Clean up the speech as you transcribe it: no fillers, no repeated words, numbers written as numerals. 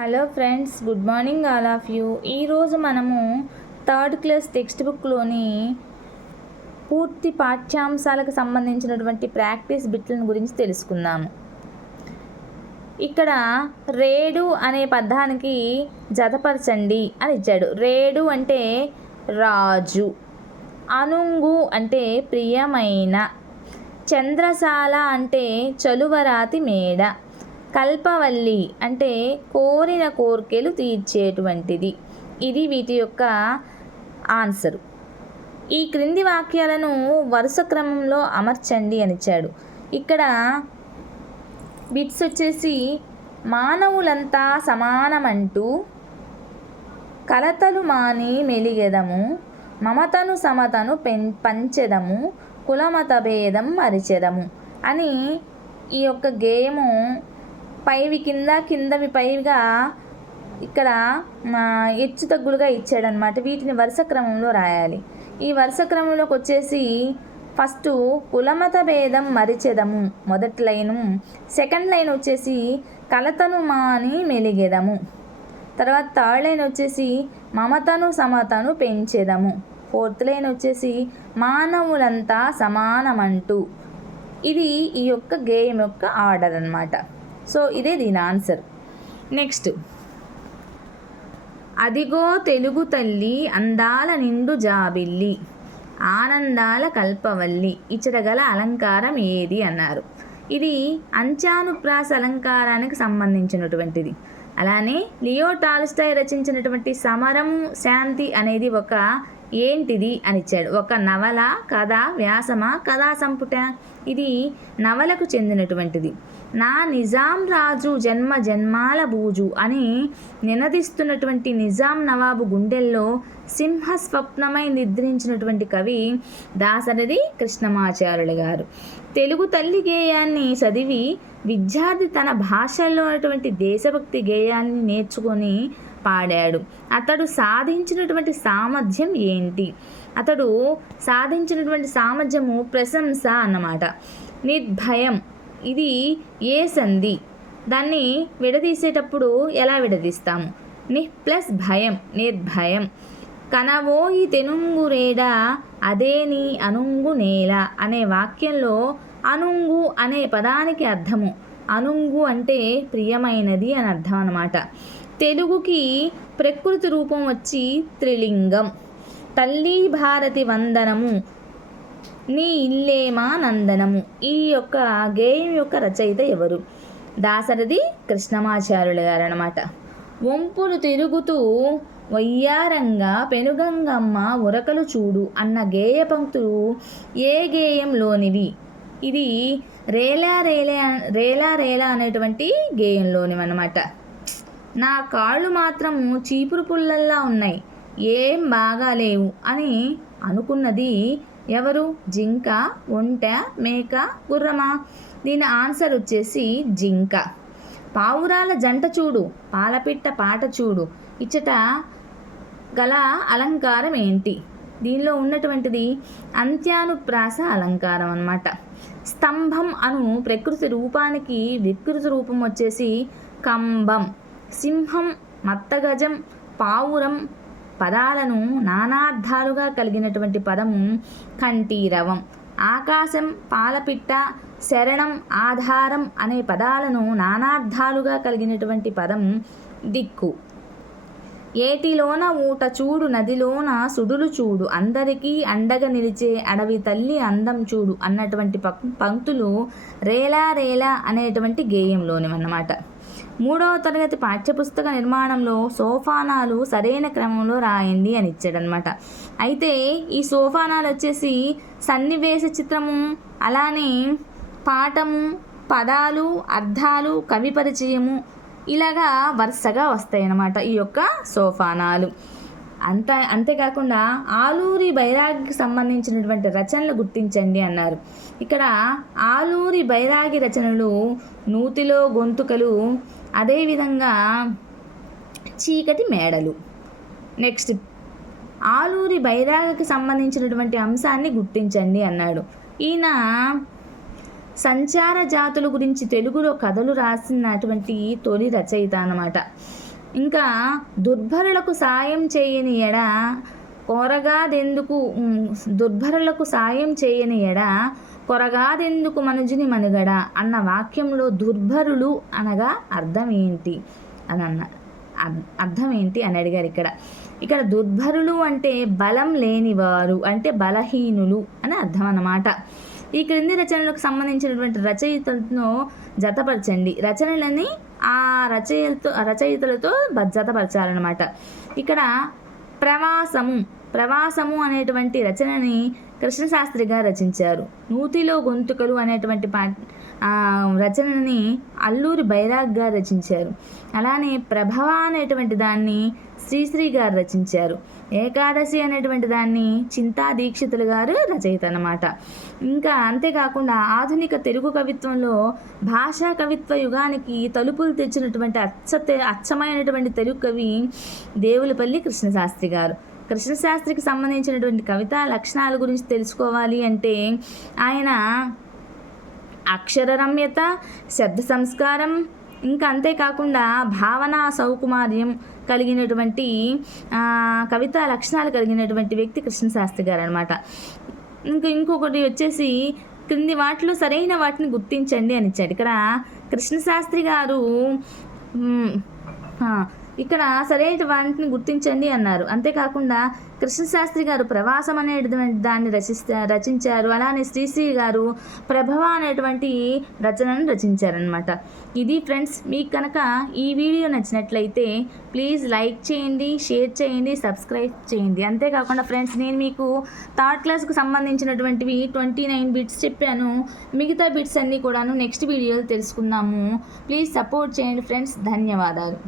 Hello friends, good morning all of you. ఈరోజు మనము third class text బుక్లోని పూర్తి పాఠ్యాంశాలకు సంబంధించినటువంటి ప్రాక్టీస్ బిట్లను గురించి తెలుసుకుందాము. ఇక్కడ రేడు అనే పదానికి జతపరచండి అని ఇచ్చాడు. రేడు అంటే రాజు, అనుంగు అంటే ప్రియమైన, చంద్రశాల అంటే చలువరాతి మేడ, కల్పవల్లి అంటే కోరిన కోర్కెలు తీర్చేటువంటిది. ఇది వీటి యొక్క ఆన్సరు. ఈ క్రింది వాక్యాలను వరుస క్రమంలో అమర్చండి అని ఇచ్చాడు. ఇక్కడ బిట్స్ వచ్చేసి మానవులంతా సమానమంటూ కలతలు మాని మెలిగెదము, మమతను సమతను పంచెదము, కులమత భేదం మరిచెదము అని ఈ యొక్క గేయము పైవి కింద కిందవి పైగా ఇక్కడ హెచ్చు తగ్గులుగా ఇచ్చాడనమాట. వీటిని వరుస క్రమంలో రాయాలి. ఈ వరుస క్రమంలోకి వచ్చేసి ఫస్ట్ కులమత భేదం మరిచెదము మొదటి లైను, సెకండ్ లైన్ వచ్చేసి కలతను మాని మెలిగెదము, తర్వాత థర్డ్ లైన్ వచ్చేసి మమతను సమతను పెంచెదము, ఫోర్త్ లైన్ వచ్చేసి మానవులంతా సమానమంటూ. ఇది ఈ యొక్క గేయం యొక్క ఆర్డర్ అన్నమాట. సో ఇదే దీని ఆన్సర్. నెక్స్ట్, అదిగో తెలుగు తల్లి అందాల నిండు జాబిల్లి, ఆనందాల కల్పవల్లి, ఇచ్చటగల అలంకారం ఏది అన్నారు. ఇది అంత్యానుప్రాస అలంకారానికి సంబంధించినటువంటిది. అలానే లియో టాల్స్టాయ్ రచించినటువంటి సమరము శాంతి అనేది ఒక ఏంటిది అని ఇచ్చాడు. ఒక నవల, కథ, వ్యాసమా, కథా సంపుట? ఇది నవలకు చెందినటువంటిది. నా నిజాం రాజు జన్మ జన్మాల బూజు అని నినదిస్తున్నటువంటి నిజాం నవాబు గుండెల్లో సింహ స్వప్నమై నిద్రించినటువంటి కవి దాశరథి కృష్ణమాచార్యులు గారు. తెలుగు తల్లి గేయాన్ని చదివి విద్యార్థి తన భాషలో ఉన్నటువంటి దేశభక్తి గేయాన్ని నేర్చుకొని పాడాడు. అతడు సాధించినటువంటి సామర్థ్యం ఏంటి? అతడు సాధించినటువంటి సామర్థ్యము ప్రశంస అన్నమాట. నిర్భయం, ఇది ఏ సంధి? దాన్ని విడదీసేటప్పుడు ఎలా విడదీస్తాము? ని ప్లస్ భయం, నిర్భయం. కనవోయి తెనుంగురేడ అదే నీ అనుంగు నేల అనే వాక్యంలో అనుంగు అనే పదానికి అర్థము అనుంగు అంటే ప్రియమైనది అని అర్థం అన్నమాట. తెలుగుకి ప్రకృతి రూపం వచ్చి త్రిలింగం. తల్లి భారతి వందనము, నీ ఇల్లేమా నందనము. ఈ యొక్క గేయం యొక్క రచయిత ఎవరు? దాశరథి కృష్ణమాచార్యులు గారు అన్నమాట. వంపులు తిరుగుతూ వయ్యారంగా పెనుగంగమ్మ ఉరకలు చూడు అన్న గేయ పంక్తులు ఏ గేయంలోనివి? ఇది రేలా రేలా రేలా రేలా అనేటువంటి గేయంలోనివి అన్నమాట. నా కాళ్ళు మాత్రము చీపురు పుల్లల్లా ఉన్నాయి, ఏం బాగాలేవు అని అనుకున్నది ఎవరు? జింక, ఒంట, మేక, గుర్రమా? దీని ఆన్సర్ వచ్చేసి జింక. పావురాల జంట చూడు, పాలపిట్ట పాట చూడు, ఇచ్చట గల అలంకారం ఏంటి? దీనిలో ఉన్నటువంటిది అంత్యానుప్రాస అలంకారం అన్నమాట. స్తంభం అను ప్రకృతి రూపానికి వికృతి రూపం వచ్చేసి కంబం. సింహం, మత్తగజం, పావురం పదాలను నానార్థాలుగా కలిగినటువంటి పదము కంఠీరవం. ఆకాశం, పాలపిట్ట, శరణం, ఆధారం అనే పదాలను నానార్థాలుగా కలిగినటువంటి పదం దిక్కు. ఏటిలోన ఊట చూడు, నదిలోన సుడులు చూడు, అందరికీ అండగా నిలిచే అడవి తల్లి అందం చూడు అన్నటువంటి పంక్తులు రేలా రేలా అనేటువంటి గేయంలోనివన్నమాట. 3వ తరగతి పాఠ్యపుస్తక నిర్మాణంలో సోపానాలు సరైన క్రమంలో రాయండి అని ఇచ్చాడనమాట. అయితే ఈ సోపానాలు వచ్చేసి సన్నివేశ చిత్రము, అలానే పాఠము, పదాలు, అర్థాలు, కవి పరిచయము ఇలాగా వరుసగా వస్తాయి అన్నమాట ఈ యొక్క సోపానాలు. అంతేకాకుండా ఆలూరి బైరాగికి సంబంధించినటువంటి రచనలు గుర్తించండి అన్నారు. ఇక్కడ ఆలూరి బైరాగి రచనలు నూతిలో గొంతుకలు, అదేవిధంగా చీకటి మేడలు. నెక్స్ట్, ఆలూరి బైరాగికి సంబంధించినటువంటి అంశాన్ని గుర్తించండి అన్నాడు. ఈయన సంచార జాతుల గురించి తెలుగులో కథలు రాసినటువంటి తొలి రచయిత అన్నమాట. ఇంకా దుర్భరులకు సాయం చేయని ఎడ దుర్భరులకు సాయం చేయని ఎడ కొరగాదెందుకు మనుజుని మనుగడ అన్న వాక్యంలో దుర్భరులు అనగా అర్థం ఏంటి అని అడిగారు. ఇక్కడ దుర్భరులు అంటే బలం లేనివారు, అంటే బలహీనులు అని అర్థం అన్నమాట. ఈ క్రింది రచనలకు సంబంధించినటువంటి రచయితలను జతపరచండి. రచనలని ఆ రచయితలతో జతపరచాలన్నమాట. ఇక్కడ ప్రవాసము అనేటువంటి రచనని కృష్ణశాస్త్రి గారు రచించారు. నూతిలో గొంతుకలు అనేటువంటి రచనని అల్లూరి బైరాగ్ గారు రచించారు. అలానే ప్రభవ అనేటువంటి దాన్ని శ్రీశ్రీ గారు రచించారు. ఏకాదశి అనేటువంటి దాన్ని చింతా దీక్షితులు గారు రచయిత అన్నమాట. ఇంకా అంతేకాకుండా ఆధునిక తెలుగు కవిత్వంలో భాషా కవిత్వ యుగానికి తలుపులు తెచ్చినటువంటి అచ్చమైనటువంటి తెలుగు కవి దేవులపల్లి కృష్ణశాస్త్రి గారు. కృష్ణశాస్త్రికి సంబంధించినటువంటి కవితా లక్షణాల గురించి తెలుసుకోవాలి అంటే ఆయన అక్షర రమ్యత, శబ్ద సంస్కారం, ఇంకా అంతేకాకుండా భావనా సౌకుమార్యం కలిగినటువంటి కవితా లక్షణాలు కలిగినటువంటి వ్యక్తి కృష్ణశాస్త్రి గారు అనమాట. ఇంకొకటి వచ్చేసి క్రింది వాటిలో సరైన వాటిని గుర్తించండి అని ఇచ్చాడు. ఇక్కడ కృష్ణశాస్త్రి గారు ఇక్కడ సరైన వాటిని గుర్తించండి అన్నారు. అంతేకాకుండా కృష్ణశాస్త్రి గారు ప్రవాసం అనేటువంటి దాన్ని రచించారు. అలానే శ్రీశ్రీ గారు ప్రభవ అనేటువంటి రచనను రచించారనమాట. ఇది ఫ్రెండ్స్, మీకు కనుక ఈ వీడియో నచ్చినట్లయితే ప్లీజ్ లైక్ చేయండి, షేర్ చేయండి, సబ్స్క్రైబ్ చేయండి. అంతేకాకుండా ఫ్రెండ్స్, నేను మీకు థర్డ్ క్లాస్కి సంబంధించినటువంటివి 29 బిట్స్ చెప్పాను. మిగతా బిట్స్ అన్నీ కూడాను నెక్స్ట్ వీడియోలో తెలుసుకుందాము. ప్లీజ్ సపోర్ట్ చేయండి ఫ్రెండ్స్. ధన్యవాదాలు.